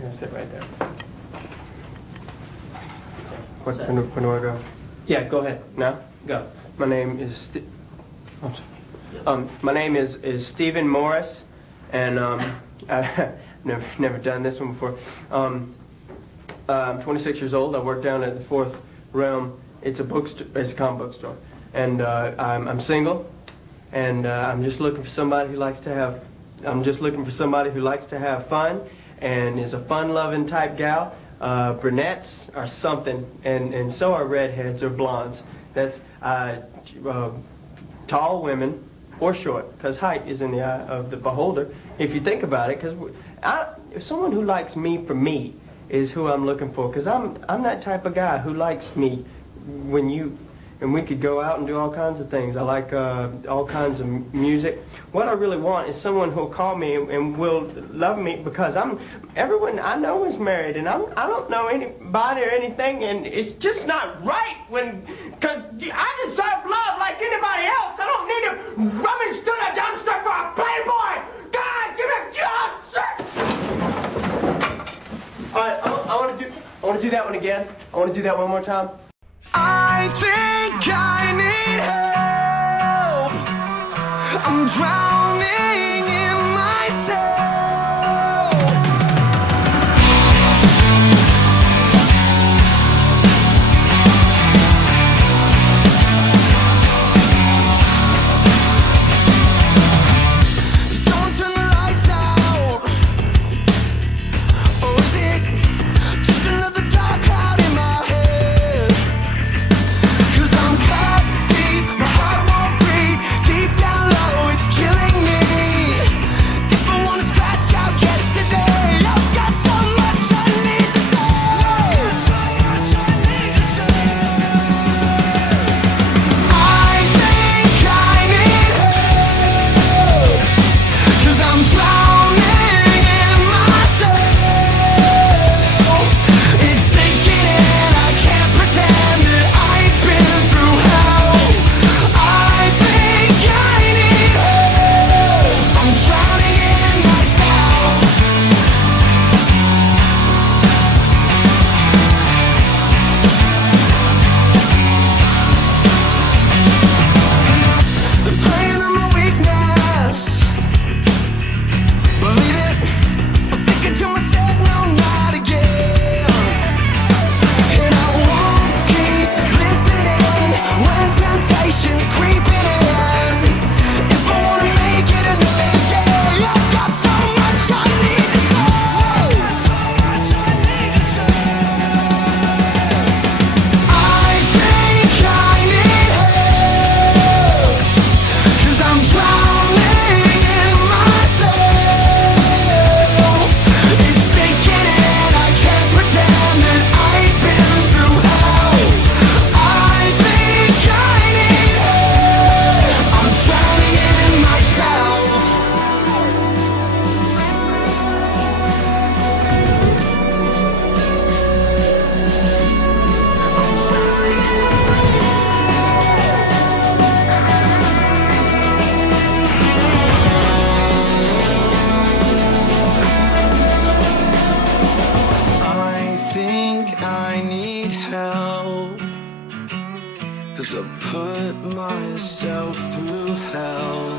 gonna sit right there. When do I go? Yeah, go ahead. Now, go. My name is my name is Stephen Morris, and I've never done this one before. I'm 26 years old. I work down at the Fourth Realm. It's a bookstore. It's a comic book store, and I'm single, and I'm just looking for somebody who likes to have. I'm just looking for somebody who likes to have fun, and is a fun-loving type gal. Brunettes are something, and so are redheads or blondes. That's tall women or short, because height is in the eye of the beholder, if you think about it. Because someone who likes me for me is who I'm looking for, because I'm that type of guy who likes me and we could go out and do all kinds of things. I like all kinds of music. What I really want is someone who'll call me and will love me, because everyone I know is married, and I don't know anybody or anything, and it's just not right because I deserve love like anybody else. I don't need to rummage through the dumpster for a playboy. God, give me a job, sir. All right, I want to do that one again. I want to do that one more time. I think I need help. I'm drowning in myself. Someone turn the lights out. Or is it just another dark cloud in my head? I need help, 'cause I've put myself through hell.